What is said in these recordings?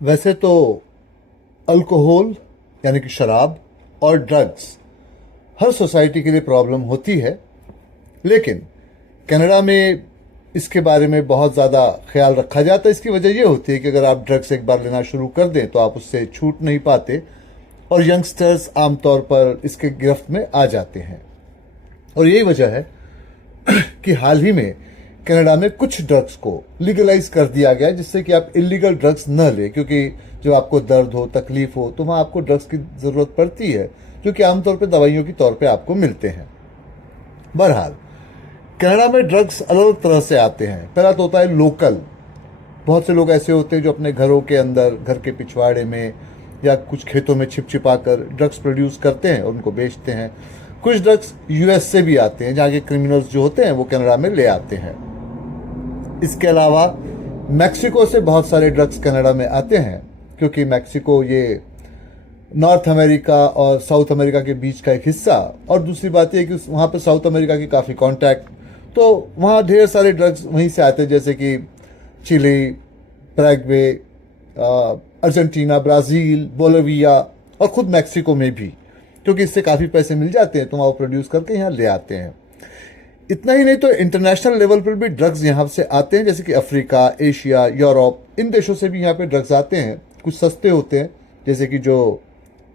वैसे तो अल्कोहल यानी कि शराब और ड्रग्स हर सोसाइटी के लिए प्रॉब्लम होती है, लेकिन कनाडा में इसके बारे में बहुत ज़्यादा ख्याल रखा जाता है। इसकी वजह यह होती है कि अगर आप ड्रग्स एक बार लेना शुरू कर दें तो आप उससे छूट नहीं पाते और यंगस्टर्स आमतौर पर इसके गिरफ्त में आ जाते हैं। और यही वजह है कि हाल ही में कनाडा में कुछ ड्रग्स को लीगलाइज कर दिया गया है, जिससे कि आप इलीगल ड्रग्स न लें, क्योंकि जब आपको दर्द हो, तकलीफ हो, तो वहाँ आपको ड्रग्स की ज़रूरत पड़ती है, जो कि आमतौर पर दवाइयों के तौर पे आपको मिलते हैं। बहरहाल कनाडा में ड्रग्स अलग अलग तरह से आते हैं। पहला तो होता है लोकल। बहुत से लोग ऐसे होते हैं जो अपने घरों के अंदर, घर के पिछवाड़े में या कुछ खेतों में छिप छिपा कर ड्रग्स प्रोड्यूस करते हैं और उनको बेचते हैं। कुछ ड्रग्स यूएस से भी आते हैं, जहाँ के क्रिमिनल्स जो होते हैं वो कनाडा में ले आते हैं। इसके अलावा मैक्सिको से बहुत सारे ड्रग्स कनाडा में आते हैं, क्योंकि मैक्सिको ये नॉर्थ अमेरिका और साउथ अमेरिका के बीच का एक हिस्सा, और दूसरी बात यह कि वहाँ पर साउथ अमेरिका की काफ़ी कॉन्टैक्ट, तो वहाँ ढेर सारे ड्रग्स वहीं से आते हैं, जैसे कि Chile, Paraguay, Argentina, Brazil, Bolivia और ख़ुद मैक्सिको में भी, क्योंकि इससे काफ़ी पैसे मिल जाते हैं तो वहाँ वो प्रोड्यूस करके यहाँ ले आते हैं। इतना ही नहीं तो इंटरनेशनल लेवल पर भी ड्रग्स यहाँ से आते हैं, जैसे कि अफ्रीका, एशिया, यूरोप, इन देशों से भी यहाँ पे ड्रग्स आते हैं। कुछ सस्ते होते हैं, जैसे कि जो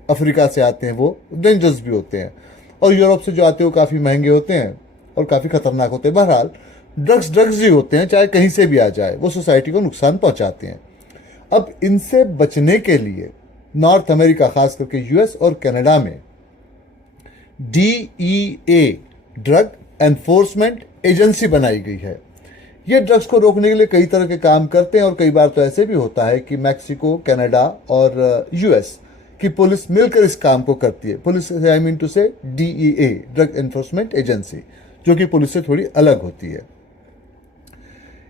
अफ्रीका से आते हैं वो डेंजरस भी होते हैं, और यूरोप से जो आते हैं वो काफ़ी महंगे होते हैं और काफ़ी खतरनाक होते हैं। बहरहाल ड्रग्स ही होते हैं, चाहे कहीं से भी आ जाए, वो सोसाइटी को नुकसान पहुंचाते हैं। अब इनसे बचने के लिए नॉर्थ अमेरिका, खास करके यूएस और कनाडा में DEA, ड्रग एनफोर्समेंट एजेंसी बनाई गई है। ये ड्रग्स को रोकने के लिए कई तरह के काम करते हैं, और कई बार तो ऐसे भी होता है कि मैक्सिको, कनाडा और यूएस की पुलिस मिलकर इस काम को करती है। पुलिस आई मीन टू से DEA, ड्रग एनफोर्समेंट एजेंसी, जो कि पुलिस से थोड़ी अलग होती है।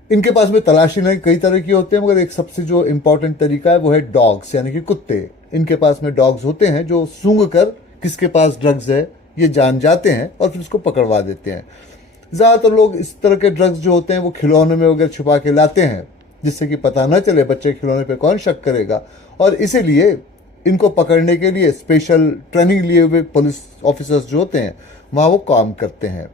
इनके पास में तलाशी नहीं कई तरह की होते हैं, मगर एक सबसे जो इम्पोर्टेंट तरीका है वो है डॉग्स, यानी कि कुत्ते। इनके पास में डॉग्स होते हैं जो सूंघ कर किसके पास ड्रग्स है ये जान जाते हैं और फिर उसको पकड़वा देते हैं। ज़्यादातर लोग इस तरह के ड्रग्स जो होते हैं वो खिलौने में वगैरह छुपा के लाते हैं, जिससे कि पता न चले, बच्चे खिलौने पे कौन शक करेगा। और इसीलिए इनको पकड़ने के लिए स्पेशल ट्रेनिंग लिए हुए पुलिस ऑफिसर्स जो होते हैं वहाँ वो काम करते हैं।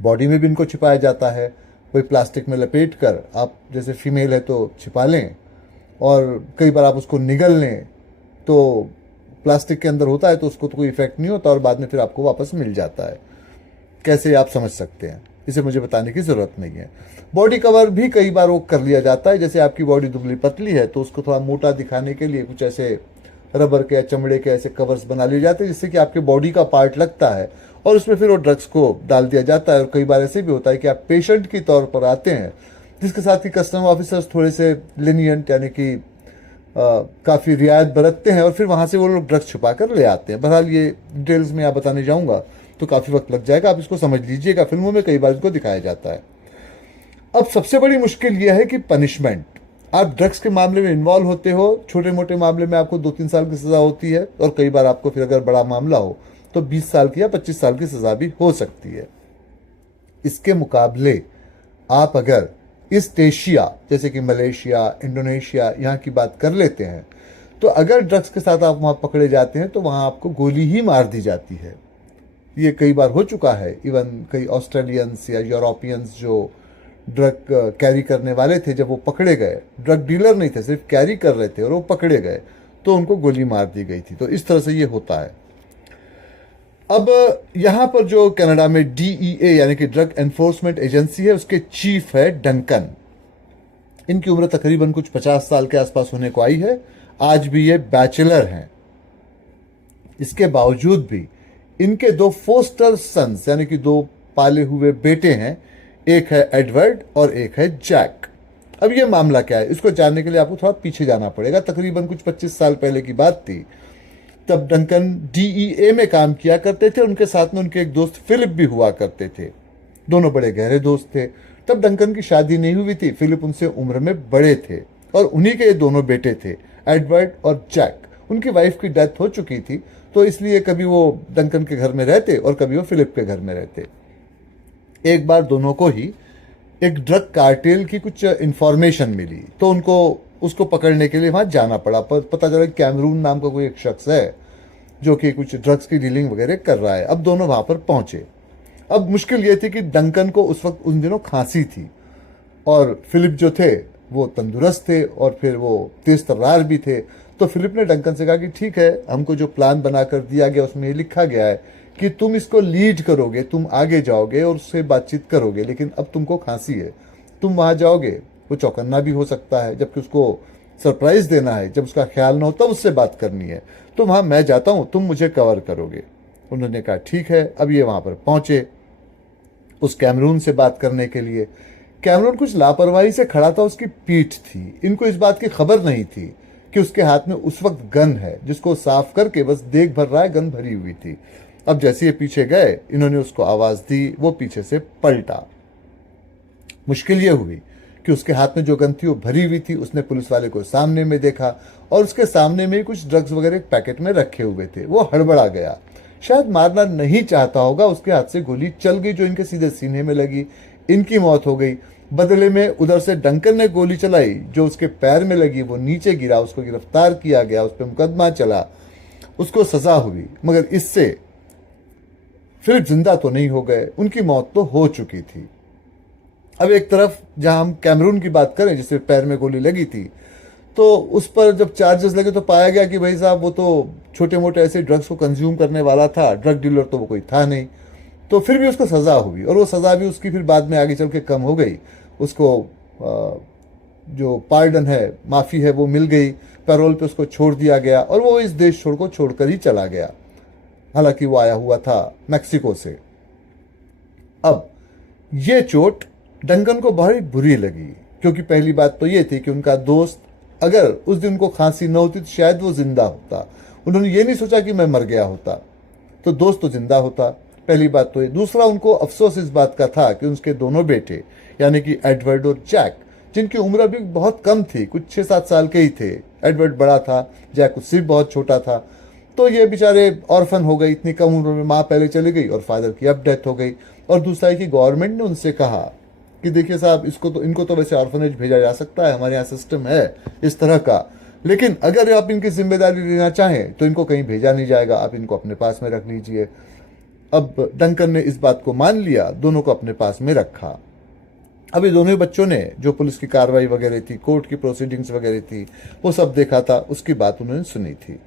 बॉडी में भी इनको छिपाया जाता है, कोई प्लास्टिक में लपेट कर, आप जैसे फीमेल है तो छिपा लें, और कई बार आप उसको निगल लें तो प्लास्टिक के अंदर होता है तो उसको तो कोई इफेक्ट नहीं होता और बाद में फिर आपको वापस मिल जाता है। कैसे आप समझ सकते हैं, इसे मुझे बताने की ज़रूरत नहीं है। बॉडी कवर भी कई बार वो कर लिया जाता है, जैसे आपकी बॉडी दुबली पतली है तो उसको थोड़ा मोटा दिखाने के लिए कुछ ऐसे रबर के या चमड़े के ऐसे कवर्स बना लिए जाते हैं, जिससे कि आपके बॉडी का पार्ट लगता है और उसमें फिर वो ड्रग्स को डाल दिया जाता है। और कई बार ऐसे भी होता है कि आप पेशेंट के तौर पर आते हैं, जिसके साथ ही कस्टम ऑफिसर्स थोड़े से लिनियंट यानी कि काफ़ी रियायत बरतते हैं और फिर वहाँ से वो लोग ड्रग्स छुपा कर ले आते हैं। बहरहाल ये डिटेल्स में आप बताने जाऊँगा तो काफ़ी वक्त लग जाएगा, आप इसको समझ लीजिएगा। फिल्मों में कई बार इसको दिखाया जाता है। अब सबसे बड़ी मुश्किल यह है कि पनिशमेंट। आप ड्रग्स के मामले में इन्वॉल्व होते हो, छोटे मोटे मामले में आपको 2-3 साल की सज़ा होती है, और कई बार आपको फिर अगर बड़ा मामला हो तो 20 साल की या 25 साल की सज़ा भी हो सकती है। इसके मुकाबले आप अगर ईस्ट एशिया जैसे कि मलेशिया, इंडोनेशिया यहाँ की बात कर लेते हैं, तो अगर ड्रग्स के साथ आप वहाँ पकड़े जाते हैं तो वहाँ आपको गोली ही मार दी जाती है। ये कई बार हो चुका है। इवन कई ऑस्ट्रेलियंस या यूरोपियंस जो ड्रग कैरी करने वाले थे, जब वो पकड़े गए, ड्रग डीलर नहीं थे, सिर्फ कैरी कर रहे थे और वो पकड़े गए तो उनको गोली मार दी गई थी। तो इस तरह से ये होता है। अब यहाँ पर जो कनाडा में DEA यानी कि ड्रग एनफोर्समेंट एजेंसी है, उसके चीफ है डंकन। इनकी उम्र तकरीबन कुछ 50 साल के आसपास होने को आई है। आज भी ये बैचलर हैं। इसके बावजूद भी इनके 2 फोस्टर सन्स यानी कि 2 पाले हुए बेटे हैं। एक है एडवर्ड और एक है जैक। अब ये मामला क्या है, इसको जानने के लिए आपको थोड़ा पीछे जाना पड़ेगा। तकरीबन कुछ 25 साल पहले की बात थी। तब डंकन DEA में काम किया करते थे। उनके साथ में उनके एक दोस्त फिलिप भी हुआ करते थे। दोनों बड़े गहरे दोस्त थे। तब डंकन की शादी नहीं हुई थी। फिलिप उनसे उम्र में बड़े थे और उन्हीं के ये दोनों बेटे थे, एडवर्ड और जैक। उनकी वाइफ की डेथ हो चुकी थी, तो इसलिए कभी वो डंकन के घर में रहते और कभी वो फिलिप के घर में रहते। एक बार दोनों को ही एक ड्रग कार्टेल की कुछ इंफॉर्मेशन मिली, तो उनको उसको पकड़ने के लिए वहां जाना पड़ा। पर पता चला कि कैमरून नाम का कोई एक शख्स है जो कि कुछ ड्रग्स की डीलिंग वगैरह कर रहा है। अब दोनों वहां पर पहुंचे। अब मुश्किल ये थी कि डंकन को उस वक्त उन दिनों खांसी थी और फिलिप जो थे वो तंदुरुस्त थे और फिर वो तेज तर्रार भी थे। तो फिलिप ने डंकन से कहा कि ठीक है, हमको जो प्लान बनाकर दिया गया उसमें ये लिखा गया है कि तुम इसको लीड करोगे, तुम आगे जाओगे और उससे बातचीत करोगे, लेकिन अब तुमको खांसी है, तुम वहां जाओगे, वो चौकन्ना भी हो सकता है, जबकि उसको सरप्राइज देना है, जब उसका ख्याल ना हो तब उससे बात करनी है, तो वहां मैं जाता हूं, तुम मुझे कवर करोगे। उन्होंने कहा ठीक है। अब ये वहां पर पहुंचे उस कैमरून से बात करने के लिए। कैमरून कुछ लापरवाही से खड़ा था, उसकी पीठ थी। इनको इस बात की खबर नहीं थी कि उसके हाथ में उस वक्त गन है, जिसको साफ करके बस देख भर रहा है, गन भरी हुई थी। अब जैसे ये पीछे गए, इन्होंने उसको आवाज दी, वो पीछे से पलटा। मुश्किल ये हुई कि उसके हाथ में जो गन थी वो भरी हुई थी। उसने पुलिस वाले को सामने में देखा और उसके सामने में कुछ ड्रग्स वगैरह एक पैकेट में रखे हुए थे। वो हड़बड़ा गया, शायद मारना नहीं चाहता होगा, उसके हाथ से गोली चल गई जो इनके सीधे सीने में लगी, इनकी मौत हो गई। बदले में उधर से डंकन ने गोली चलाई जो उसके पैर में लगी, वो नीचे गिरा, उसको गिरफ्तार किया गया, उस पर मुकदमा चला, उसको सजा हुई। मगर इससे फिलिप जिंदा तो नहीं हो गए, उनकी मौत तो हो चुकी थी। अब एक तरफ जहां हम कैमरून की बात करें, जिससे पैर में गोली लगी थी, तो उस पर जब चार्जेस लगे तो पाया गया कि भाई साहब वो तो छोटे मोटे ऐसे ड्रग्स को कंज्यूम करने वाला था, ड्रग डीलर तो वो कोई था नहीं। तो फिर भी उसको सजा हुई और वो सजा भी उसकी फिर बाद में आगे चल के कम हो गई। उसको जो पार्डन है, माफी है, वो मिल गई, पैरोल पे उसको छोड़ दिया गया और वो इस देश को छोड़कर ही चला गया। हालांकि वो आया हुआ था मैक्सिको से। अब ये चोट डंकन को बड़ी बुरी लगी, क्योंकि पहली बात तो ये थी कि उनका दोस्त, अगर उस दिन को खांसी न होती तो शायद वो जिंदा होता। उन्होंने ये नहीं सोचा कि मैं मर गया होता, तो दोस्त तो जिंदा होता। पहली बात तो ये। दूसरा, उनको अफसोस इस बात का था कि उसके दोनों बेटे यानी कि एडवर्ड और जैक, जिनकी उम्र अभी बहुत कम थी, कुछ 6-7 साल के ही थे, एडवर्ड बड़ा था, जैक उससे भी बहुत छोटा था, तो ये बेचारे ऑर्फन हो गए। इतनी कम उम्र में माँ पहले चली गई और फादर की अब डेथ हो गई। और दूसरा है कि गवर्नमेंट ने उनसे कहा कि देखिए साहब, इनको तो वैसे ऑर्फनेज भेजा जा सकता है, हमारे यहाँ सिस्टम है इस तरह का, लेकिन अगर आप इनकी जिम्मेदारी लेना चाहें तो इनको कहीं भेजा नहीं जाएगा, आप इनको अपने पास में रख लीजिए। अब डंकन ने इस बात को मान लिया, दोनों को अपने पास में रखा। अब ये दोनों ही बच्चों ने जो पुलिस की कार्रवाई वगैरह थी, कोर्ट की प्रोसीडिंग्स वगैरह थी, वो सब देखा था, उसकी बात उन्होंने सुनी थी।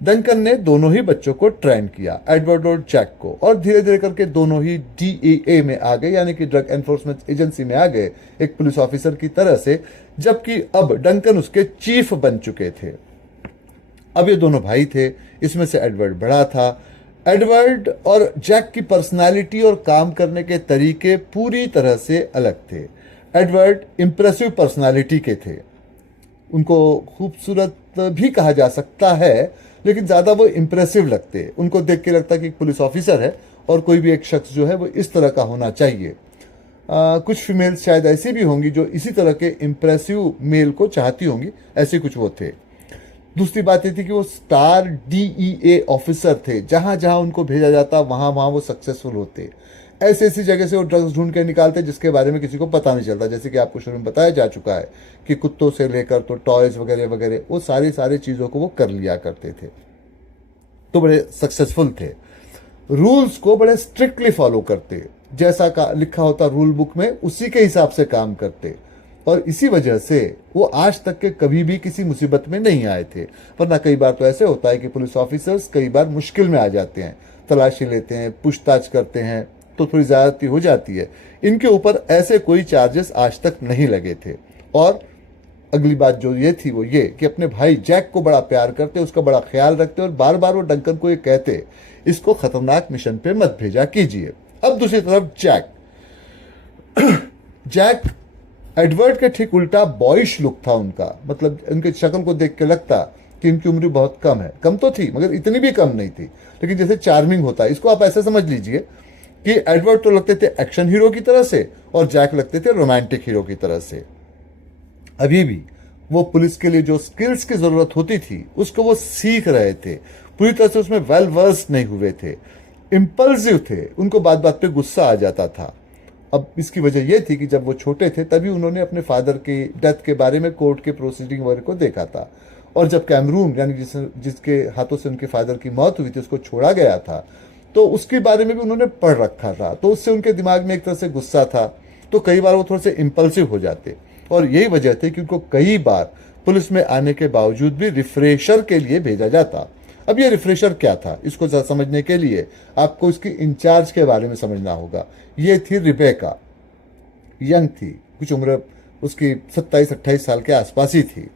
डंकन ने दोनों ही बच्चों को ट्रेन किया, एडवर्ड और जैक को, और धीरे धीरे करके दोनों ही DEA में आ गए, यानी कि ड्रग एनफोर्समेंट एजेंसी में आ गए, एक पुलिस ऑफिसर की तरह से, जबकि अब डंकन उसके चीफ बन चुके थे। अब ये दोनों भाई थे, इसमें से एडवर्ड बड़ा था। एडवर्ड और जैक की पर्सनालिटी और काम करने के तरीके पूरी तरह से अलग थे। एडवर्ड इंप्रेसिव पर्सनालिटी के थे, उनको खूबसूरत भी कहा जा सकता है, लेकिन ज़्यादा वो इंप्रेसिव लगते। उनको देख के लगता कि एक पुलिस ऑफिसर है और कोई भी एक शख्स जो है वो इस तरह का होना चाहिए। कुछ फीमेल्स शायद ऐसी भी होंगी जो इसी तरह के इंप्रेसिव मेल को चाहती होंगी, ऐसे कुछ वो थे। दूसरी बात ये थी कि वो स्टार DEA ऑफिसर थे, जहां जहां उनको भेजा जाता वहां वहां वो सक्सेसफुल होते। ऐसी ऐसी जगह से वो ड्रग्स ढूंढ के निकालते जिसके बारे में किसी को पता नहीं चलता, जैसे कि आपको शुरू में बताया जा चुका है कि कुत्तों से लेकर तो टॉयज वगैरह वगैरह, वो सारी चीज़ों को वो कर लिया करते थे, तो बड़े सक्सेसफुल थे। रूल्स को बड़े स्ट्रिक्टली फॉलो करते, जैसा का लिखा होता रूल बुक में उसी के हिसाब से काम करते, और इसी वजह से वो आज तक के कभी भी किसी मुसीबत में नहीं आए थे। वरना कई बार तो ऐसे होता है कि पुलिस ऑफिसर्स कई बार मुश्किल में आ जाते हैं, तलाशी लेते हैं, पूछताछ करते हैं, तो थोड़ी ज्यादती हो जाती है। इनके ऊपर ऐसे कोई चार्जेस आज तक नहीं लगे थे। और अगली बात जो ये थी वो ये कि अपने भाई जैक को बड़ा प्यार करते, उसका बड़ा ख्याल रखते, और बार बार वो डंकन को ये कहते इसको खतरनाक मिशन पे मत भेजा कीजिए। अब दूसरी तरफ जैक एडवर्ड के ठीक उल्टा बॉयश लुक था उनका, मतलब उनकी शक्ल को देख के लगता कि इनकी उम्र बहुत कम है। कम तो थी मगर इतनी भी कम नहीं थी, लेकिन जैसे चार्मिंग होता है, इसको आप ऐसे समझ लीजिए कि एडवर्ड तो लगते थे एक्शन हीरो की तरह से और जैक लगते थे रोमांटिक हीरो की तरह से। अभी भी वो पुलिस के लिए जो स्किल्स की जरूरत होती थी उसको वो सीख रहे थे, पूरी तरह से उसमें वेल वर्स्ड नहीं हुए थे, इम्पल्सिव थे, उनको बात बात पे गुस्सा आ जाता था। अब इसकी वजह यह थी कि जब वो छोटे थे तभी उन्होंने अपने फादर की डेथ के बारे में कोर्ट के प्रोसीडिंग वगैरह को देखा था। और जब कैमरून यानी जिसके हाथों से उनके फादर की मौत हुई थी उसको छोड़ा गया था, तो उसके बारे में भी उन्होंने पढ़ रखा था, तो उससे उनके दिमाग में एक तरह से गुस्सा था। तो कई बार वो थोड़े से इम्पल्सिव हो जाते, और यही वजह थी कि उनको कई बार पुलिस में आने के बावजूद भी रिफ्रेशर के लिए भेजा जाता। अब ये रिफ्रेशर क्या था, इसको समझने के लिए आपको इसकी इंचार्ज के बारे में समझना होगा। ये थी रिबेका, यंग थी, कुछ उम्र उसकी 27-28 साल के आसपास ही थी।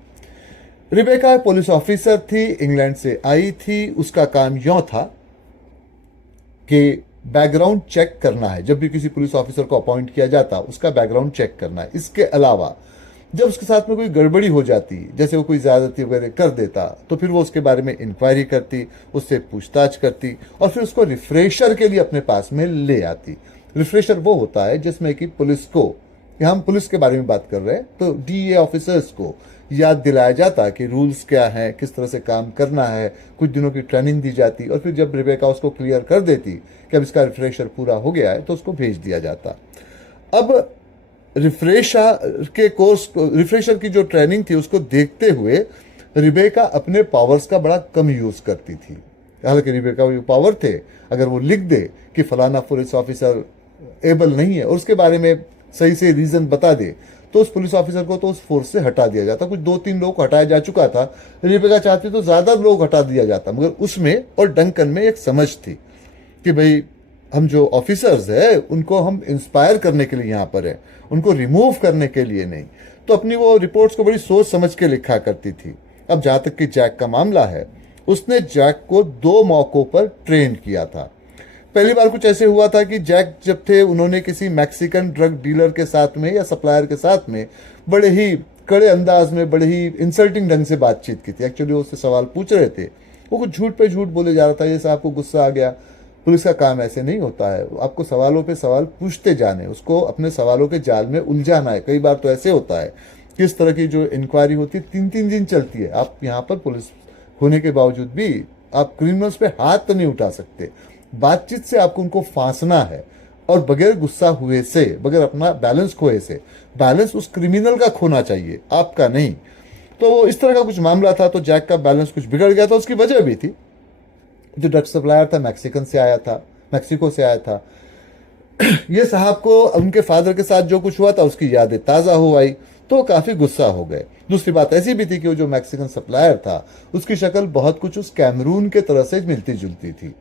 रिबेका पुलिस ऑफिसर थी, इंग्लैंड से आई थी। उसका काम यूं था कि बैकग्राउंड चेक करना है, जब भी किसी पुलिस ऑफिसर को अपॉइंट किया जाता उसका बैकग्राउंड चेक करना है। इसके अलावा जब उसके साथ में कोई गड़बड़ी हो जाती, जैसे वो कोई ज्यादती वगैरह कर देता, तो फिर वो उसके बारे में इंक्वायरी करती, उससे पूछताछ करती और फिर उसको रिफ्रेशर के लिए अपने पास में ले आती। रिफ्रेशर वो होता है जिसमें कि पुलिस को, यहाँ हम पुलिस के बारे में बात कर रहे हैं, तो डीए ऑफिसर्स को याद दिलाया जाता कि रूल्स क्या हैं, किस तरह से काम करना है, कुछ दिनों की ट्रेनिंग दी जाती और फिर जब रिबेका उसको क्लियर कर देती कि अब इसका रिफ्रेशर पूरा हो गया है तो उसको भेज दिया जाता। अब रिफ्रेशर की जो ट्रेनिंग थी उसको देखते हुए रिबेका अपने पावर्स का बड़ा कम यूज करती थी। हालांकि रिबेका वो पावर थे, अगर वो लिख दे कि फलाना पुलिस ऑफिसर एबल नहीं है और उसके बारे में सही से रीजन बता दे, तो उस पुलिस ऑफिसर को तो उस फोर्स से हटा दिया जाता। कुछ 2-3 लोग हटाया जा चुका था, रिबेका चाहती तो ज्यादा लोग हटा दिया जाता, मगर उसमें और डंकन में एक समझ थी कि भाई हम जो ऑफिसर्स हैं उनको हम इंस्पायर करने के लिए यहाँ पर हैं, उनको रिमूव करने के लिए नहीं। तो अपनी वो रिपोर्ट्स को बड़ी सोच समझ के लिखा करती थी। अब जहां तक कि जैक का मामला है, उसने जैक को 2 मौकों पर ट्रेन किया था। पहली बार कुछ ऐसे हुआ था कि जैक जब थे, उन्होंने किसी मैक्सिकन ड्रग डीलर के साथ में या सप्लायर के साथ में बड़े ही कड़े अंदाज में, बड़े ही इंसल्टिंग ढंग से बातचीत की थी। एक्चुअली वो उससे सवाल पूछ रहे थे, वो कुछ झूठ पे झूठ बोले जा रहा था, जैसे आपको गुस्सा आ गया। पुलिस का काम ऐसे नहीं होता है, आपको सवालों पे सवाल पूछते जाने, उसको अपने सवालों के जाल में उलझाना है। कई बार तो ऐसे होता है कि इस तरह की जो इंक्वायरी होती है 3-3 दिन चलती है। आप यहाँ पर पुलिस होने के बावजूद भी आप क्रिमिनल्स पे हाथ तो नहीं उठा सकते, बातचीत से आपको उनको फांसना है और बगैर गुस्सा हुए से, बगैर अपना बैलेंस खोए से। बैलेंस उस क्रिमिनल का खोना चाहिए, आपका नहीं। तो इस तरह का कुछ मामला था, तो जैक का बैलेंस कुछ बिगड़ गया था। उसकी वजह भी थी, जो ड्रग सप्लायर था मैक्सिको से आया था। ये साहब को उनके फादर के साथ जो कुछ हुआ था उसकी यादें ताज़ा हो आई, तो काफ़ी गुस्सा हो गए। दूसरी बात ऐसी भी थी कि वो जो मैक्सिकन सप्लायर था उसकी शक्ल बहुत कुछ उस कैमरून के तरह से मिलती जुलती थी,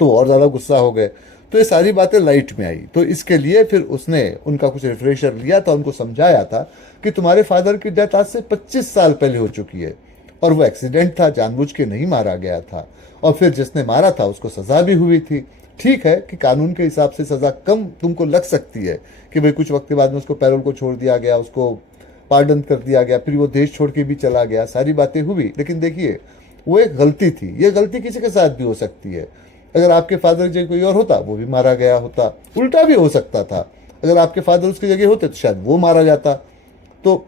तो और ज़्यादा गुस्सा हो गए। तो ये सारी बातें लाइट में आई, तो इसके लिए फिर उसने उनका कुछ रिफ्रेशर लिया था, उनको समझाया था कि तुम्हारे फादर की डेथ आज से 25 साल पहले हो चुकी है और वो एक्सीडेंट था, जानबूझ के नहीं मारा गया था, और फिर जिसने मारा था उसको सजा भी हुई थी। ठीक है कि कानून के हिसाब से सजा कम तुमको लग सकती है कि भाई कुछ वक्त के बाद में उसको पैरोल को छोड़ दिया गया, उसको पार्डन कर दिया गया, फिर वो देश छोड़ के भी चला गया, सारी बातें हुई। लेकिन देखिए, वो एक गलती थी, ये गलती किसी के साथ भी हो सकती है। अगर आपके फादर की जगह कोई और होता वो भी मारा गया होता, उल्टा भी हो सकता था, अगर आपके फादर उसकी जगह होते तो शायद वो मारा जाता। तो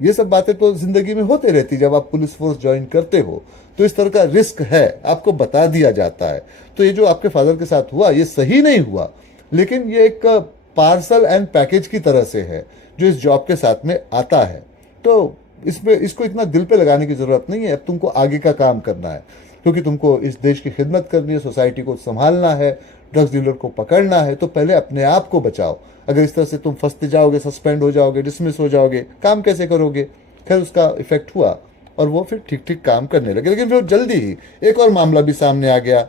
ये सब बातें तो जिंदगी में होते रहती। जब आप पुलिस फोर्स ज्वाइन करते हो तो इस तरह का रिस्क है, आपको बता दिया जाता है। तो ये जो आपके फादर के साथ हुआ ये सही नहीं हुआ, लेकिन ये एक पार्सल एंड पैकेज की तरह से है जो इस जॉब के साथ में आता है। तो इसको इतना दिल पे लगाने की जरूरत नहीं है। अब तुमको आगे का काम करना है, क्योंकि तुमको इस देश की खिदमत करनी है, सोसाइटी को संभालना है, ड्रग्स डीलर को पकड़ना है। तो पहले अपने आप को बचाओ। अगर इस तरह से तुम फंसते जाओगे, सस्पेंड हो जाओगे, डिसमिस हो जाओगे, काम कैसे करोगे। खैर उसका इफेक्ट हुआ और वो फिर ठीक ठीक काम करने लगे। लेकिन फिर जल्दी ही एक और मामला भी सामने आ गया।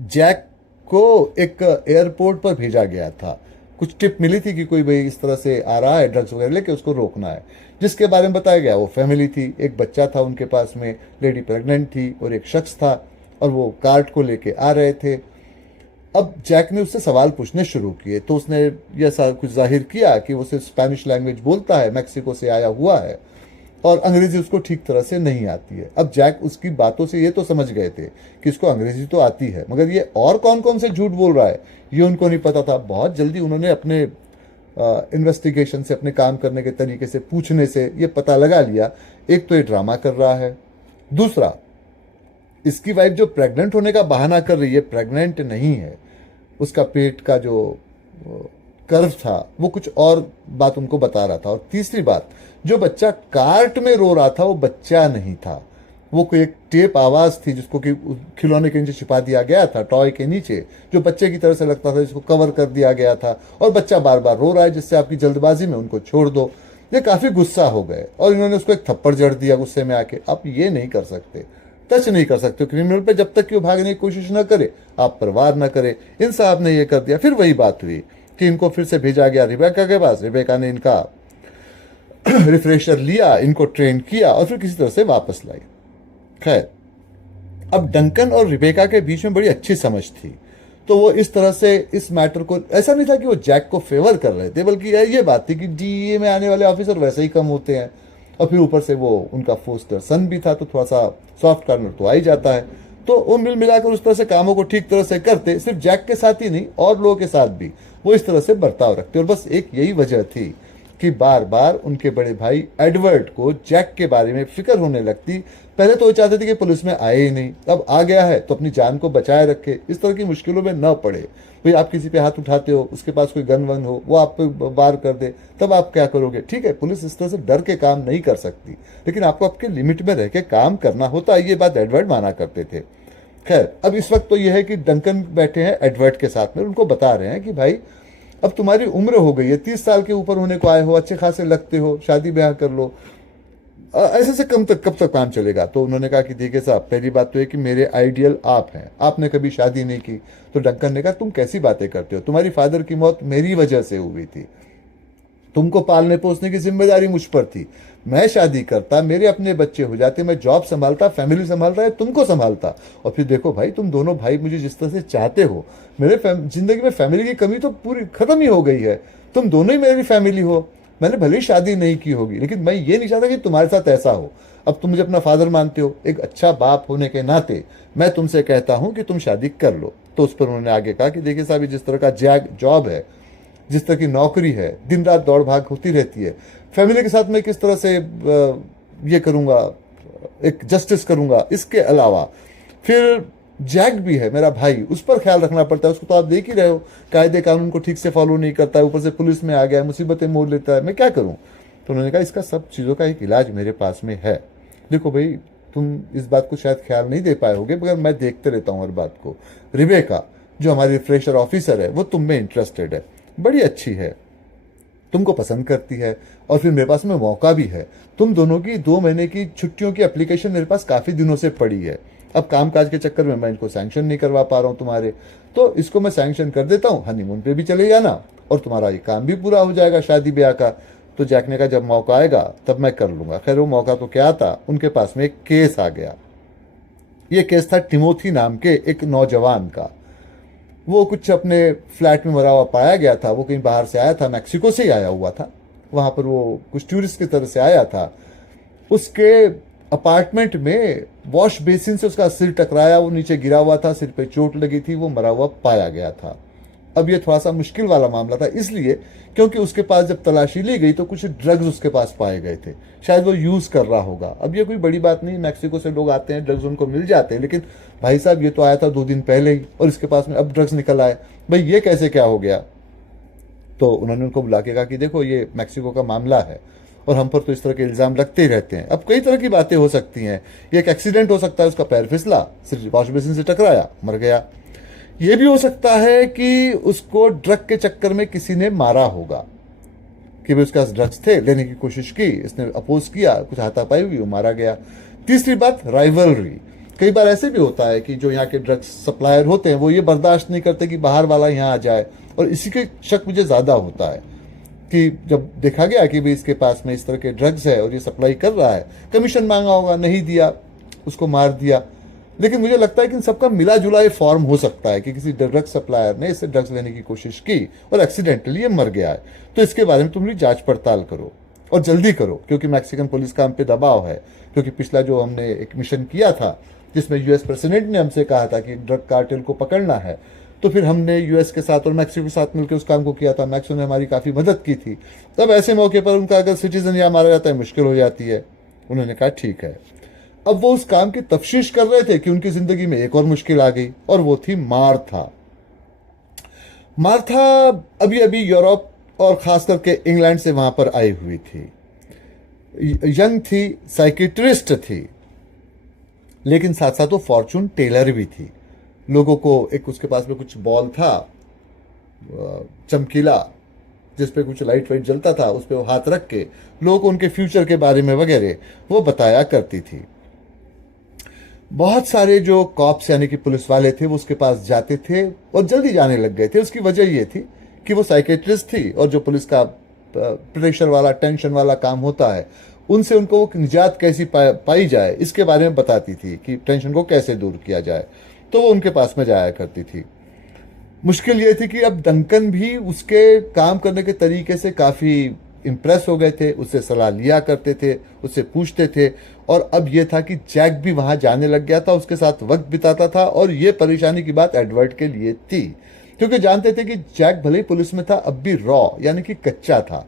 जैक को एक एयरपोर्ट पर भेजा गया था, कुछ टिप मिली थी कि कोई भाई इस तरह से आ रहा है ड्रग्स वगैरह लेके, उसको रोकना है। जिसके बारे में बताया गया वो फैमिली थी, एक बच्चा था उनके पास में, लेडी प्रेग्नेंट थी और एक शख्स था, और वो कार्ट को लेके आ रहे थे। अब जैक ने उससे सवाल पूछने शुरू किए, तो उसने यह कुछ जाहिर किया कि वो सिर्फ स्पेनिश लैंग्वेज बोलता है, मैक्सिको से आया हुआ है और अंग्रेजी उसको ठीक तरह से नहीं आती है। अब जैक उसकी बातों से ये तो समझ गए थे कि उसको अंग्रेजी तो आती है, मगर ये और कौन कौन से झूठ बोल रहा है ये उनको नहीं पता था। बहुत जल्दी उन्होंने अपने इन्वेस्टिगेशन से, अपने काम करने के तरीके से, पूछने से ये पता लगा लिया, एक तो ये ड्रामा कर रहा है, दूसरा इसकी वाइफ जो प्रेग्नेंट होने का बहाना कर रही है, प्रेग्नेंट नहीं है। उसका पेट का जो कर्व था वो कुछ और बात उनको बता रहा था। और तीसरी बात, जो बच्चा कार्ट में रो रहा था वो बच्चा नहीं था, वो कोई एक टेप आवाज थी जिसको कि खिलौने के नीचे छिपा दिया गया था, टॉय के नीचे, जो बच्चे की तरह से लगता था, जिसको कवर कर दिया गया था, और बच्चा बार बार रो रहा है, जिससे आपकी जल्दबाजी में उनको छोड़ दो। ये काफी गुस्सा हो गए और इन्होंने उसको एक थप्पड़ जड़ दिया गुस्से में आके। आप ये नहीं कर सकते, टच नहीं कर सकते क्रिमिनल पे जब तक कि वो भागने की कोशिश ना करे, आप परवाह ना करे। इन साहब ने ये कर दिया। फिर वही बात हुई कि इनको फिर से भेजा गया रिबेका के पास। रिबेका ने इनका रिफ्रेशर लिया, इनको ट्रेन किया और फिर किसी तरह से वापस लाई। खैर, अब डंकन और रिबेका के बीच में बड़ी अच्छी समझ थी, तो वो इस तरह से इस मैटर को, ऐसा नहीं था कि वो जैक को फेवर कर रहे थे, बल्कि ये बात थी कि डीए में आने वाले ऑफिसर वैसे ही कम होते हैं, और फिर ऊपर से वो उनका फोस्टर सन भी था, तो थोड़ा सा सॉफ्ट कॉर्नर तो आ ही जाता है। तो वो मिल मिलाकर उस तरह से कामों को ठीक तरह से करते, सिर्फ जैक के साथ ही नहीं और लोगों के साथ भी वो इस तरह से बर्ताव रखते। और बस एक यही वजह थी कि बार बार उनके बड़े भाई एडवर्ड को जैक के बारे में फिक्र होने लगती। पहले तो वो चाहते थे कि पुलिस में आए ही नहीं, अब आ गया है तो अपनी जान को बचाए रखे, इस तरह की मुश्किलों में न पड़े। भाई आप किसी पे हाथ उठाते हो, उसके पास कोई गन वन हो, वो आप पे वार कर दे, तब आप क्या करोगे? ठीक है, पुलिस इस तरह से डर के काम नहीं कर सकती, लेकिन आपको आपके लिमिट में रह के काम करना होता है। ये बात एडवर्ड माना करते थे। खैर, अब इस वक्त तो यह है कि डंकन बैठे हैं एडवर्ड के साथ में, उनको बता रहे हैं कि भाई अब तुम्हारी उम्र हो गई है, 30 साल के ऊपर होने को आए हो, अच्छे खासे लगते हो, शादी ब्याह कर लो। ऐसे से कब तक काम चलेगा? तो उन्होंने कहा कि देखिए साहब, पहली बात तो है कि मेरे आइडियल आप हैं, आपने कभी शादी नहीं की। तो डंकन ने कहा तुम कैसी बातें करते हो, तुम्हारी फादर की मौत मेरी वजह से हुई थी, तुमको पालने पोसने की जिम्मेदारी मुझ पर थी। मैं शादी करता, मेरे अपने बच्चे हो जाते, मैं जॉब संभालता, फैमिली संभालता है, तुमको संभालता। और फिर देखो भाई, तुम दोनों भाई मुझे जिस तरह से चाहते हो, मेरे जिंदगी में फैमिली की कमी तो पूरी खत्म ही हो गई है। तुम दोनों ही मेरी फैमिली हो। मैंने भले ही शादी नहीं की होगी, लेकिन मैं ये नहीं चाहता कि तुम्हारे साथ ऐसा हो। अब तुम मुझे अपना फादर मानते हो, एक अच्छा बाप होने के नाते मैं तुमसे कहता हूं कि तुम शादी कर लो। तो उस पर उन्होंने आगे कहा कि देखिए साहब, जिस तरह का जॉब है, जिस तरह की नौकरी है, दिन रात दौड़ भाग होती रहती है, फैमिली के साथ मैं किस तरह से ये करूंगा, एक जस्टिस करूंगा। इसके अलावा फिर जैक भी है मेरा भाई, उस पर ख्याल रखना पड़ता है। उसको तो आप देख ही रहे हो, कायदे कानून को ठीक से फॉलो नहीं करता है, ऊपर से पुलिस में आ गया, मुसीबतें मोड़ लेता है, मैं क्या करूं? तो उन्होंने कहा इसका सब चीज़ों का एक इलाज मेरे पास में है। देखो भाई, तुम इस बात को शायद ख्याल नहीं दे पाए होगे, मगर मैं देखते रहता हूँ हर बात को। रिबेका जो हमारी रिफ्रेशर ऑफिसर है, वो तुम में इंटरेस्टेड है, बड़ी अच्छी है, तुमको पसंद करती है, और फिर मेरे पास में मौका भी है। तुम दोनों की 2 महीने की छुट्टियों की एप्लीकेशन मेरे पास काफ़ी दिनों से पड़ी है। अब कामकाज के चक्कर में मैं इनको सैंक्शन नहीं करवा पा रहा हूँ तुम्हारे, तो इसको मैं सैंक्शन कर देता हूँ, हनीमून पे भी चले जाना और तुम्हारा ये काम भी पूरा हो जाएगा, शादी ब्याह का। तो जैक ने कहा जब मौका आएगा तब मैं कर लूंगा। खैर, वो मौका तो क्या था, उनके पास में एक केस आ गया। ये केस था टिमोथी नाम के एक नौजवान का। वो कुछ अपने फ्लैट में मरा हुआ पाया गया था। वो कहीं बाहर से आया था, मैक्सिको से ही आया हुआ था, वहां पर वो कुछ टूरिस्ट की तरह से आया था। उसके अपार्टमेंट में वॉश बेसिन से उसका सिर टकराया, वो नीचे गिरा हुआ था, सिर पे चोट लगी थी, वो मरा हुआ पाया गया था। अब ये थोड़ा सा मुश्किल वाला मामला था, इसलिए क्योंकि उसके पास जब तलाशी ली गई तो कुछ ड्रग्स उसके पास पाए गए थे, शायद वो यूज कर रहा होगा। अब ये कोई बड़ी बात नहीं, मैक्सिको से लोग आते हैं, ड्रग्स उनको मिल जाते हैं, लेकिन भाई साहब ये तो आया था 2 दिन पहले ही और इसके पास में अब ड्रग्स निकल आए, भाई ये कैसे क्या हो गया? तो उन्होंने उनको बुला के कहा कि देखो ये मैक्सिको का मामला है और हम पर तो इस तरह के इल्जाम लगते ही रहते हैं। अब कई तरह की बातें हो सकती हैं, ये एक एक्सीडेंट हो सकता है, उसका पैर फिसला, सिर्फ वॉश बेसिन से टकराया, मर गया। ये भी हो सकता है कि उसको ड्रग के चक्कर में किसी ने मारा होगा, कि भी उसके पास ड्रग्स थे, लेने की कोशिश की, इसने अपोज किया, कुछ हाथापाई हुई, वो मारा गया। तीसरी बात, राइवलरी। कई बार ऐसे भी होता है कि जो यहाँ के ड्रग्स सप्लायर होते हैं वो ये बर्दाश्त नहीं करते कि बाहर वाला यहाँ आ जाए, और इसी के शक मुझे ज्यादा होता है कि जब देखा गया कि भी इसके पास में इस तरह के ड्रग्स है और ये सप्लाई कर रहा है, कमीशन मांगा होगा, नहीं दिया, उसको मार दिया। लेकिन मुझे लगता है कि इन सबका मिला जुला ये फॉर्म हो सकता है कि किसी ड्रग सप्लायर ने इससे ड्रग्स लेने की कोशिश की और एक्सीडेंटली ये मर गया है। तो इसके बारे में तुम जांच पड़ताल करो और जल्दी करो, क्योंकि मैक्सिकन पुलिस का हम पे दबाव है। क्योंकि पिछला जो हमने एक मिशन किया था जिसमें यूएस प्रेसिडेंट ने हमसे कहा था कि ड्रग कार्टेल को पकड़ना है, तो फिर हमने यूएस के साथ और मैक्सिको के साथ मिलकर उस काम को किया था। मैक्सिको ने हमारी काफ़ी मदद की थी। तब ऐसे मौके पर उनका अगर सिटीजन यहाँ मारा जाता है मुश्किल हो जाती है। उन्होंने कहा ठीक है। अब वो उस काम की तफ्तीश कर रहे थे कि उनकी जिंदगी में एक और मुश्किल आ गई, और वो थी मार्था। मार्था अभी अभी यूरोप और ख़ास करके इंग्लैंड से वहाँ पर आई हुई थी। यंग थी, साइकिट्रिस्ट थी, लेकिन साथ साथ वो फॉर्चून टेलर भी थी। लोगों को एक उसके पास में कुछ बॉल था चमकीला, जिस पे कुछ लाइट वाइट जलता था, उस पे वो हाथ रख के लोगों को उनके फ्यूचर के बारे में वगैरह वो बताया करती थी। बहुत सारे जो कॉप्स यानी कि पुलिस वाले थे वो उसके पास जाते थे और जल्दी जाने लग गए थे। उसकी वजह ये थी कि वो साइकेट्रिस्ट थी और जो पुलिस का प्रेशर वाला टेंशन वाला काम होता है उनसे उनको वो निजात कैसी पाई जाए इसके बारे में बताती थी कि टेंशन को कैसे दूर किया जाए। तो वो उनके पास में जाया करती थी। मुश्किल ये थी कि अब डंकन भी उसके काम करने के तरीके से काफ़ी इम्प्रेस हो गए थे, उससे सलाह लिया करते थे, उससे पूछते थे। और अब ये था कि जैक भी वहाँ जाने लग गया था, उसके साथ वक्त बिताता था। और ये परेशानी की बात एडवर्ड के लिए थी, क्योंकि जानते थे कि जैक भले ही पुलिस में था, अब भी रॉ यानी कि कच्चा था।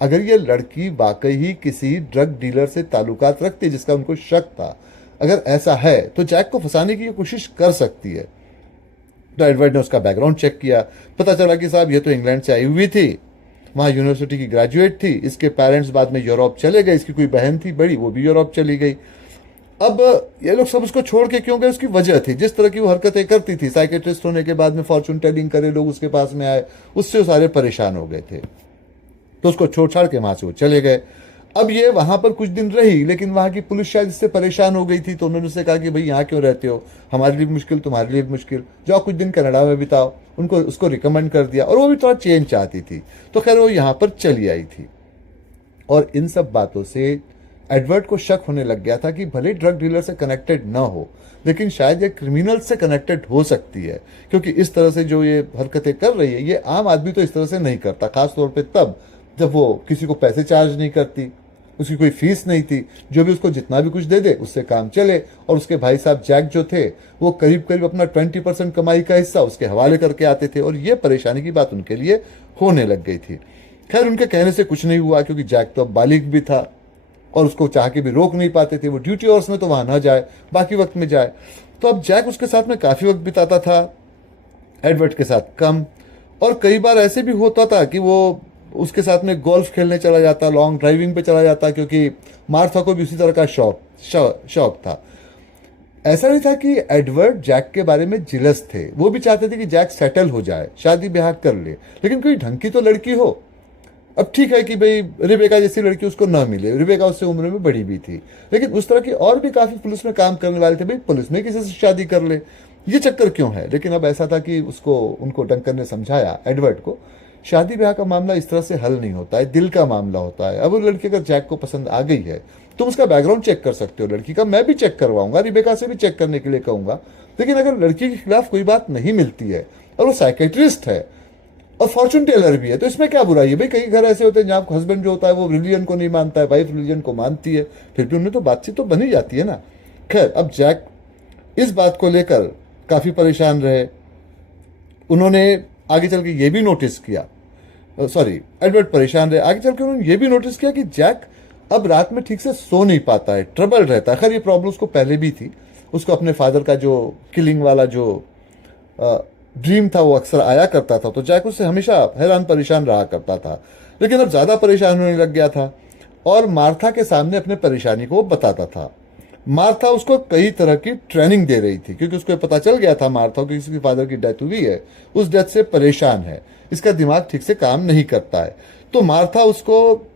अगर ये लड़की वाकई ही किसी ड्रग डीलर से ताल्लुकात रखती जिसका उनको शक था, अगर ऐसा है तो जैक को फंसाने की कोशिश कर सकती है। तो एडवर्ड ने उसका बैकग्राउंड चेक किया। पता चला कि साहब ये तो इंग्लैंड से आई हुई थी, वहाँ यूनिवर्सिटी की ग्रेजुएट थी। इसके पेरेंट्स बाद में यूरोप चले गए, इसकी कोई बहन थी बड़ी, वो भी यूरोप चली गई। अब ये लोग सब उसको छोड़ के क्यों गए, उसकी वजह थी। जिस तरह की वो हरकतें करती थी, साइकेट्रिस्ट होने के बाद में फॉर्चून टेलिंग करे लोग उसके पास में आए, उससे वो सारे परेशान हो गए थे। तो उसको छोड़ छाड़ के वहाँ से वो चले गए। अब ये वहाँ पर कुछ दिन रही, लेकिन वहाँ की पुलिस शायद इससे परेशान हो गई थी। तो उन्होंने उससे कहा कि भाई यहाँ क्यों रहते हो, हमारे लिए भी मुश्किल, तुम्हारे लिए भी मुश्किल, जाओ कुछ दिन कनाडा में बिताओ। उनको उसको रिकमेंड कर दिया और वो भी थोड़ा चेंज चाहती थी, तो खैर वो यहाँ पर चली आई थी। और इन सब बातों से एडवर्ड को शक होने लग गया था कि भले ड्रग डीलर से कनेक्टेड ना हो, लेकिन शायद ये क्रिमिनल से कनेक्टेड हो सकती है, क्योंकि इस तरह से जो ये हरकतें कर रही है, ये आम आदमी तो इस तरह से नहीं करता, खासतौर पर तब जब वो किसी को पैसे चार्ज नहीं करती, उसकी कोई फीस नहीं थी, जो भी उसको जितना भी कुछ दे दे उससे काम चले। और उसके भाई साहब जैक जो थे वो करीब करीब अपना 20% कमाई का हिस्सा उसके हवाले करके आते थे, और ये परेशानी की बात उनके लिए होने लग गई थी। खैर उनके कहने से कुछ नहीं हुआ, क्योंकि जैक तो अब बालिग भी था और उसको चाह के भी रोक नहीं पाते थे। वो ड्यूटी आवर्स में तो वहाँ ना जाए, बाकी वक्त में जाए। तो अब जैक उसके साथ में काफ़ी वक्त बिताता था, एडवर्ड के साथ कम। और कई बार ऐसे भी होता था कि वो उसके साथ में गोल्फ खेलने चला जाता, लॉन्ग ड्राइविंग पे चला जाता, क्योंकि मार्था को भी उसी तरह का शौक था। ऐसा नहीं था कि एडवर्ड जैक के बारे में जिलस थे, वो भी चाहते थे कि जैक सेटल हो जाए, शादी ब्याह कर ले, लेकिन कोई ढंग की तो लड़की हो। अब ठीक है कि भाई रिबेका जैसी लड़की उसको ना मिले, रिबेका उससे उम्र में बड़ी भी थी, लेकिन उस तरह की और भी काफी पुलिस में काम करने वाले थे, भाई पुलिस में किसी से शादी कर ले, ये चक्कर क्यों है। लेकिन अब ऐसा था कि उनको डंकन ने समझाया एडवर्ड को, शादी ब्याह का मामला इस तरह से हल नहीं होता है, दिल का मामला होता है। अब वो लड़की अगर जैक को पसंद आ गई है, तुम उसका बैकग्राउंड चेक कर सकते हो, लड़की का मैं भी चेक करवाऊंगा, रिबेका से भी चेक करने के लिए कहूंगा। लेकिन अगर लड़की के खिलाफ कोई बात नहीं मिलती है और वो साइकेट्रिस्ट है और फॉर्चून टेलर भी है, तो इसमें क्या बुराई है। भाई कई घर ऐसे होते हैं जहाँ हस्बैंड जो होता है वो रिलीजन को नहीं मानता है, वाइफ रिलीजन को मानती है, फिर भी उन्हें तो बातचीत तो बनी जाती है ना। खैर अब जैक इस बात को लेकर काफी परेशान रहे। उन्होंने आगे चल के ये भी नोटिस किया, एडवर्ड परेशान रहे, आगे चल के उन्होंने ये भी नोटिस किया कि जैक अब रात में ठीक से सो नहीं पाता है, ट्रबल रहता है। खैर ये प्रॉब्लम उसको पहले भी थी, उसको अपने फादर का जो किलिंग वाला जो ड्रीम था वो अक्सर आया करता था, तो जैक उससे हमेशा हैरान परेशान रहा करता था। लेकिन अब ज़्यादा परेशान होने लग गया था और मार्था के सामने अपने परेशानी को बताता था। मार्था उसको कई तरह की ट्रेनिंग दे रही थी, क्योंकि उसको पता चल गया था मार्था को किसी फादर की डेथ हुई है, उस डेथ से परेशान है, इसका दिमाग ठीक से काम नहीं करता है। तो मार्था उसको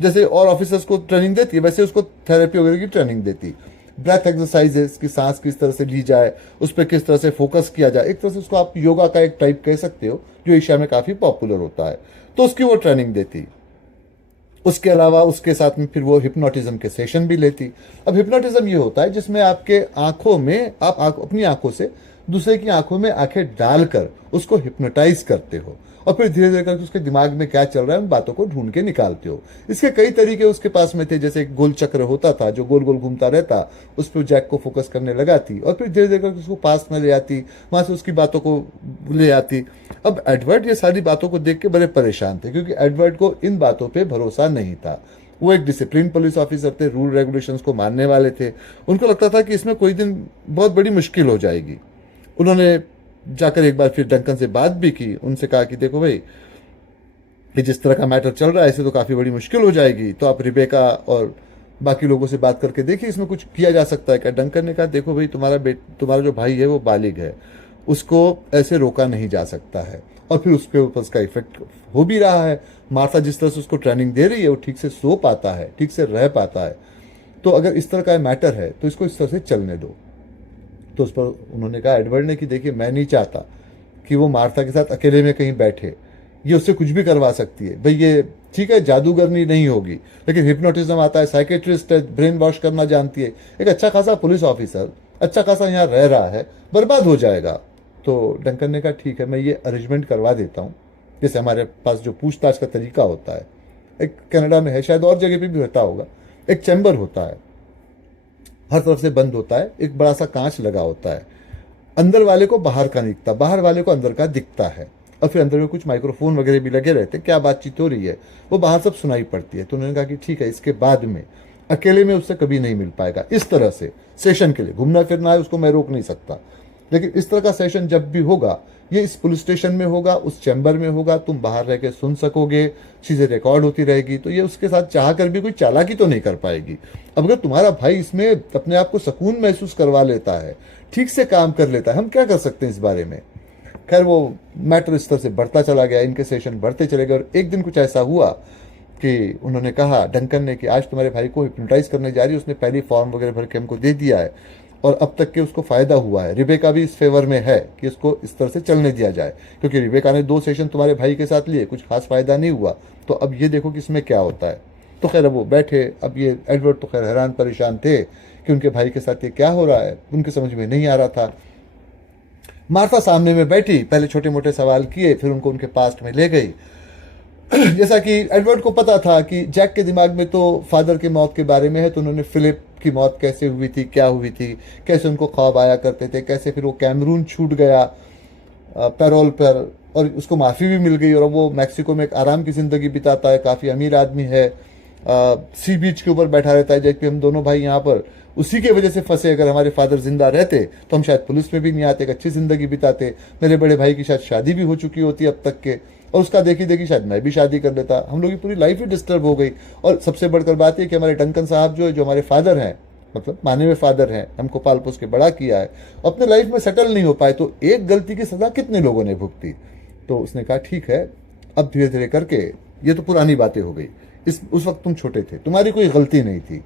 जैसे और ऑफिसर्स को ट्रेनिंग देती है, वैसे उसको थेरेपी वगैरह की ट्रेनिंग देती, ब्रेथ एक्सरसाइजेस की सांस किस तरह से ली जाए, उस पर किस तरह से फोकस किया जाए। एक तरह से उसको आप योगा का एक टाइप कह सकते हो, जो एशिया में काफ़ी पॉपुलर होता है, तो उसकी वो ट्रेनिंग देती। उसके अलावा उसके साथ में फिर वो हिप्नोटिज्म के सेशन भी लेती। अब हिप्नोटिज्म ये होता है जिसमें आपके आंखों में आप अपनी आंखों से दूसरे की आंखों में आंखें डालकर उसको हिप्नोटाइज करते हो और फिर धीरे धीरे करके उसके दिमाग में क्या चल रहा है उन बातों को ढूंढ के निकालते हो। इसके कई तरीके उसके पास में थे, जैसे एक गोल चक्र होता था जो गोल गोल घूमता रहता, उस पर जैक को फोकस करने लगाती और फिर धीरे धीरे करके उसको पास में ले आती, वहां से उसकी बातों को ले आती। अब एडवर्ड ये सारी बातों को देख के बड़े परेशान थे, क्योंकि एडवर्ड को इन बातों पर भरोसा नहीं था। वो एक डिसिप्लिन पुलिस ऑफिसर थे, रूल रेगुलेशंस को मानने वाले थे। उनको लगता था कि इसमें कोई दिन बहुत बड़ी मुश्किल हो जाएगी। उन्होंने जाकर एक बार फिर डंकन से बात भी की, उनसे कहा कि देखो भाई कि जिस तरह का मैटर चल रहा है इससे तो काफ़ी बड़ी मुश्किल हो जाएगी, तो आप रिबेका और बाकी लोगों से बात करके देखिए इसमें कुछ किया जा सकता है क्या। डंकन ने कहा देखो भाई, तुम्हारा जो भाई है वो बालिग है, उसको ऐसे रोका नहीं जा सकता है, और फिर उसके ऊपर उसका इफेक्ट हो भी रहा है। मार्था जिस तरह से उसको ट्रेनिंग दे रही है वो ठीक से सो पाता है, ठीक से रह पाता है, तो अगर इस तरह का मैटर है तो इसको इस तरह से चलने दो। तो उस पर उन्होंने कहा, एडवर्ड ने, कि देखिए मैं नहीं चाहता कि वो मार्था के साथ अकेले में कहीं बैठे, ये उससे कुछ भी करवा सकती है। भाई ये ठीक है, जादूगरनी नहीं होगी, लेकिन हिप्नोटिज्म आता है, साइकेट्रिस्ट है, ब्रेन वॉश करना जानती है, एक अच्छा खासा पुलिस ऑफिसर अच्छा खासा यहाँ रह रहा है, बर्बाद हो जाएगा। तो डंकन ने कहा ठीक है, मैं ये अरेंजमेंट करवा देता हूँ। जैसे हमारे पास जो पूछताछ का तरीका होता है, एक कनाडा में है, शायद और जगह पे भी होता होगा, एक चैम्बर होता है, हर तरफ से बंद होता है, एक बड़ा सा कांच लगा होता है, अंदर वाले को बाहर का दिखता, बाहर वाले को अंदर का दिखता है, और फिर अंदर में कुछ माइक्रोफोन वगैरह भी लगे रहते हैं, क्या बातचीत हो रही है वो बाहर सब सुनाई पड़ती है। तो उन्होंने कहा कि ठीक है, इसके बाद में अकेले में उससे कभी नहीं मिल पाएगा। इस तरह से सेशन के लिए घूमना फिरना है, उसको मैं रोक नहीं सकता, लेकिन इस तरह का सेशन जब भी होगा, ये इस पुलिस स्टेशन में होगा, उस चैम्बर में होगा, तुम बाहर रह के सुन सकोगे, चीज़ें रिकॉर्ड होती रहेगी, तो ये उसके साथ चाह कर भी कोई चालाकी तो नहीं कर पाएगी। अब अगर तुम्हारा भाई इसमें अपने आप को सुकून महसूस करवा लेता है, ठीक से काम कर लेता है, हम क्या कर सकते हैं इस बारे में। खैर वो मैटर इस तरह से बढ़ता चला गया, इनके सेशन बढ़ते चले गए, और एक दिन कुछ ऐसा हुआ कि उन्होंने कहा, डंकन ने, कि आज तुम्हारे भाई को हिप्नोटाइज करने जा रही है, उसने पहली फॉर्म वगैरह भर के हमको दे दिया है, और अब तक के उसको फ़ायदा हुआ है। रिबेका भी इस फेवर में है कि इसको इस तरह से चलने दिया जाए, क्योंकि रिबेका ने 2 सेशन तुम्हारे भाई के साथ लिए, कुछ खास फ़ायदा नहीं हुआ, तो अब ये देखो कि इसमें क्या होता है। तो खैर वो बैठे, अब ये एडवर्ड तो खैर हैरान परेशान थे कि उनके भाई के साथ ये क्या हो रहा है, उनके समझ में नहीं आ रहा था। मार्था सामने में बैठी, पहले छोटे मोटे सवाल किए, फिर उनको उनके पास्ट में ले गई। जैसा कि एडवर्ड को पता था कि जैक के दिमाग में तो फादर की मौत के बारे में है, तो उन्होंने फिलिप की मौत कैसे हुई थी, क्या हुई थी, कैसे उनको ख्वाब आया करते थे, कैसे फिर वो कैमरून छूट गया पैरोल पर, और उसको माफ़ी भी मिल गई, और वो मैक्सिको में एक आराम की ज़िंदगी बिताता है, काफ़ी अमीर आदमी है, सी बीच के ऊपर बैठा रहता है, जबकि हम दोनों भाई यहाँ पर उसी के वजह से फंसे। अगर हमारे फादर जिंदा रहते तो हम शायद पुलिस में भी नहीं आते, एक अच्छी ज़िंदगी बिताते, मेरे बड़े भाई की शायद शादी भी हो चुकी होती अब तक के, और उसका देखी देखी शायद मैं भी शादी कर लेता, हम लोग की पूरी लाइफ ही डिस्टर्ब हो गई। और सबसे बढ़कर बात यह कि हमारे डंकन साहब जो है, जो हमारे फादर हैं, मतलब माने हुए फादर हैं, हमको पाल पोस के बड़ा किया है, अपने लाइफ में सेटल नहीं हो पाए, तो एक गलती की सज़ा कितने लोगों ने भुगती। तो उसने कहा ठीक है, अब धीरे धीरे करके, ये तो पुरानी बातें हो गई, उस वक्त तुम छोटे थे, तुम्हारी कोई गलती नहीं थी,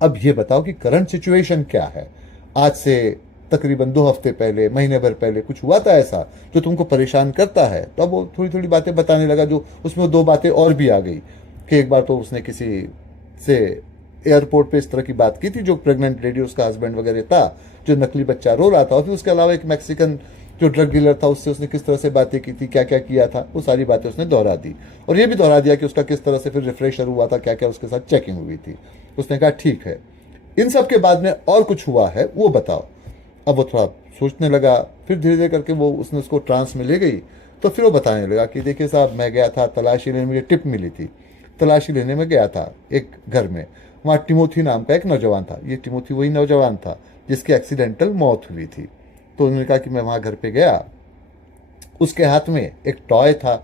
अब ये बताओ कि करंट सिचुएशन क्या है। आज से तकरीबन 2 हफ्ते पहले, महीने भर पहले कुछ हुआ था ऐसा जो तुमको परेशान करता है। तो अब वो थोड़ी थोड़ी बातें बताने लगा, जो उसमें 2 बातें और भी आ गई कि एक बार तो उसने किसी से एयरपोर्ट पे इस तरह की बात की थी, जो प्रेग्नेंट लेडी, उसका हस्बैंड वगैरह था, जो नकली बच्चा रो रहा था, और फिर उसके अलावा एक मैक्सिकन जो ड्रग डीलर था, उससे उसने किस तरह से बातें की थी, क्या क्या किया था, वो सारी बातें उसने दोहरा दी, और ये भी दोहरा दिया कि उसका किस तरह से फिर रिफ्रेशर हुआ था, क्या क्या उसके साथ चेकिंग हुई थी। उसने कहा ठीक है, इन सब के बाद में और कुछ हुआ है वो बताओ। अब वो थोड़ा सोचने लगा, फिर धीरे धीरे करके वो उसने उसको ट्रांस में ले गई, तो फिर वो बताने लगा कि देखिए साहब, मैं गया था तलाशी लेने, मुझे टिप मिली थी, तलाशी लेने में गया था एक घर में, वहाँ टिमोथी नाम का एक नौजवान था, ये टिमोथी वही नौजवान था जिसकी एक्सीडेंटल मौत हुई थी। तो उन्होंने कहा कि मैं वहाँ घर पे गया, उसके हाथ में एक टॉय था,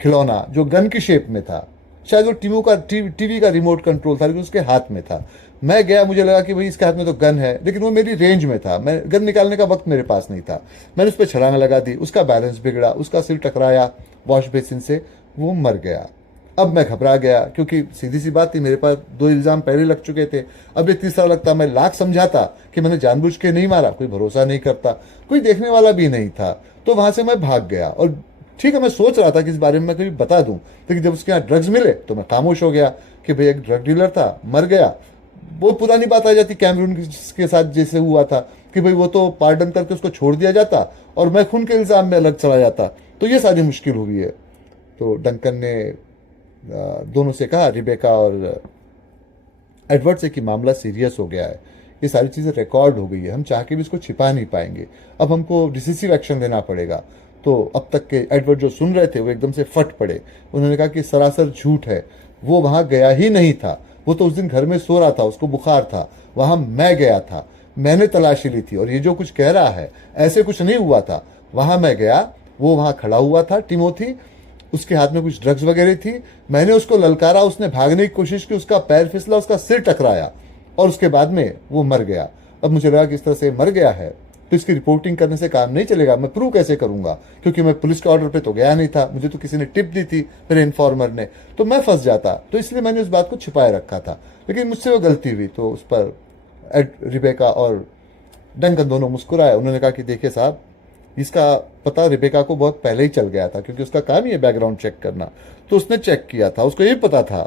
खिलौना, जो गन की शेप में था, शायद वो टीवी का रिमोट कंट्रोल था, लेकिन उसके हाथ में था। मैं गया, मुझे लगा कि भाई इसके हाथ में तो गन है, लेकिन वो मेरी रेंज में था, मैं गन निकालने का वक्त मेरे पास नहीं था, मैंने उस पर छलांग लगा दी, उसका बैलेंस बिगड़ा, उसका सिर टकराया वॉश बेसिन से, वो मर गया। अब मैं घबरा गया, क्योंकि सीधी सी बात थी, मेरे पास 2 इल्ज़ाम पहले लग चुके थे, अब ये तीसरा लगता, मैं लाख समझाता कि मैंने जानबूझ के नहीं मारा, कोई भरोसा नहीं करता, कोई देखने वाला भी नहीं था, तो वहां से मैं भाग गया। और ठीक है, मैं सोच रहा था कि इस बारे में मैं कभी बता दूं, लेकिन जब उसके यहाँ ड्रग्स मिले तो मैं खामोश हो गया कि भाई एक ड्रग डीलर था, मर गया। वो पुरानी बात आ जाती कैमरून के साथ जैसे हुआ था कि भाई वो तो पार्डन करके उसको छोड़ दिया जाता, और मैं खून के इल्ज़ाम में अलग चला जाता, तो ये सारी मुश्किल हुई है। तो डंकन ने दोनों से कहा, रिबेका और एडवर्ड से, कि मामला सीरियस हो गया है, ये सारी चीज़ें रिकॉर्ड हो गई है, हम चाह के भी इसको छिपा नहीं पाएंगे, अब हमको डिसिसिव एक्शन लेना पड़ेगा। तो अब तक के एडवर्ड जो सुन रहे थे वो एकदम से फट पड़े, उन्होंने कहा कि सरासर झूठ है, वो वहाँ गया ही नहीं था, वो तो उस दिन घर में सो रहा था, उसको बुखार था, वहाँ मैं गया था, मैंने तलाशी ली थी, और ये जो कुछ कह रहा है ऐसे कुछ नहीं हुआ था, वहाँ मैं गया, वो वहाँ खड़ा हुआ था टिमोथी, उसके हाथ में कुछ ड्रग्स वगैरह थी। मैंने उसको ललकारा, उसने भागने की कोशिश की, उसका पैर फिसला, उसका सिर टकराया और उसके बाद में वो मर गया। अब मुझे लगा कि इस तरह से मर गया है तो इसकी रिपोर्टिंग करने से काम नहीं चलेगा। मैं प्रूव कैसे करूंगा, क्योंकि मैं पुलिस के ऑर्डर पे तो गया नहीं था, मुझे तो किसी ने टिप दी थी, मेरे इन्फॉर्मर ने, तो मैं फंस जाता। तो इसलिए मैंने उस बात को छिपाए रखा था। लेकिन मुझसे वो गलती हुई। तो उस पर रिबेका और डंकन दोनों मुस्कुराए। उन्होंने कहा कि देखिए साहब, इसका पता रिबेका को बहुत पहले ही चल गया था, क्योंकि उसका काम ही है बैकग्राउंड चेक करना। तो उसने चेक किया था, उसको ये पता था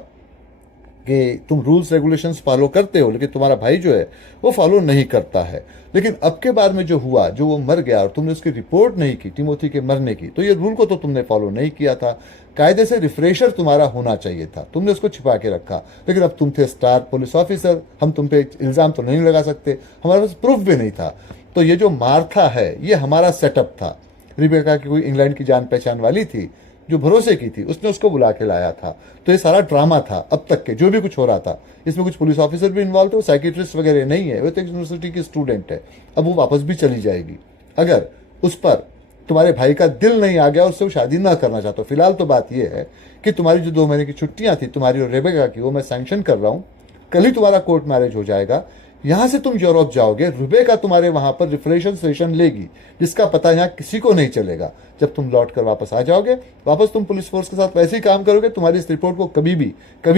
कि तुम रूल्स रेगुलेशंस फॉलो करते हो, लेकिन तुम्हारा भाई जो है वो फॉलो नहीं करता है। लेकिन अब के बार में जो हुआ, जो वो मर गया और तुमने उसकी रिपोर्ट नहीं की टिमोथी के मरने की, तो ये रूल को तो तुमने फॉलो नहीं किया था। कायदे से रिफ्रेशर तुम्हारा होना चाहिए था, तुमने उसको छिपा के रखा। लेकिन अब तुम थे स्टार पुलिस ऑफिसर, हम तुम पे इल्ज़ाम तो नहीं लगा सकते, हमारे पास प्रूफ भी नहीं था। तो ये जो मार्था है, ये हमारा सेटअप था। रिबेका की कोई इंग्लैंड की जान पहचान वाली थी जो भरोसे की थी, उसने उसको बुला के लाया था। तो ये सारा ड्रामा था अब तक के जो भी कुछ हो रहा था। इसमें कुछ पुलिस ऑफिसर भी इन्वॉल्व थे, वो साइकेट्रिस्ट वगैरह नहीं है, वो तो एक यूनिवर्सिटी की स्टूडेंट है। अब वो वापस भी चली जाएगी अगर उस पर तुम्हारे भाई का दिल नहीं आ गया और उससे वो शादी ना करना चाहते। फिलहाल तो बात यह है कि तुम्हारी जो 2 महीने की छुट्टियां थी तुम्हारी और रेबेका की, वो मैं सैंक्शन कर रहा हूं। कल ही तुम्हारा कोर्ट मैरिज हो जाएगा। यहां से तुम यूरोप जाओगे, रुबेका तुम्हारे वहां पर रिफ्रेशन सेशन लेगी, जिसका पता यहां किसी को नहीं चलेगा। जब तुम लौट कर वापस आ जाओगे, वापस तुम पुलिस फोर्स के साथ वैसे ही काम करोगे। तुम्हारी इस रिपोर्ट को कभी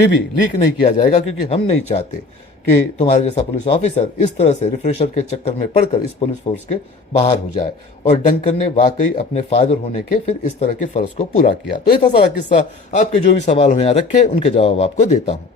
भी लीक नहीं किया जाएगा, क्योंकि हम नहीं चाहते कि तुम्हारे जैसा पुलिस ऑफिसर इस तरह से रिफ्रेशर के चक्कर में पड़कर इस पुलिस फोर्स के बाहर हो जाए। और डंकन ने वाकई अपने फादर होने के फिर इस तरह के फर्ज को पूरा किया। तो ये था सारा किस्सा। आपके जो भी सवाल हो यहाँ रखे, उनके जवाब आपको देता हूं।